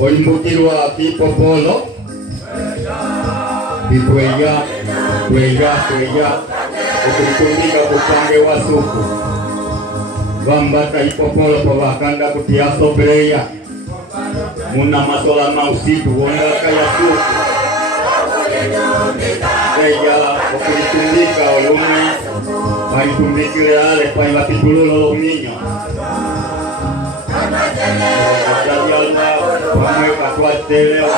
Oimbukirwa Pipopolo Pipweya Okulitumika kupange wa suku Vambata Hipopolo Pavakanda kutiaso breya Muna masola mausitu Wonaka ya suku Breya Okulitumika olume Paitumikile ale Paivapitululo minyo Pamwe kwa tele wa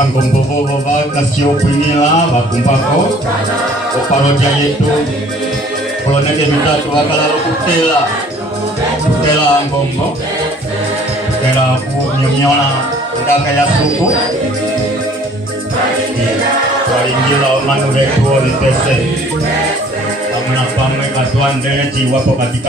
Angombovo baba kasio pinila bakumpako oparoja yetu koloneke mitatu wakala kutela angombo kera ku nyonyona ndaka ya suku waingira omanu wetu olipese amuna pamwe katuandele jiwapo katika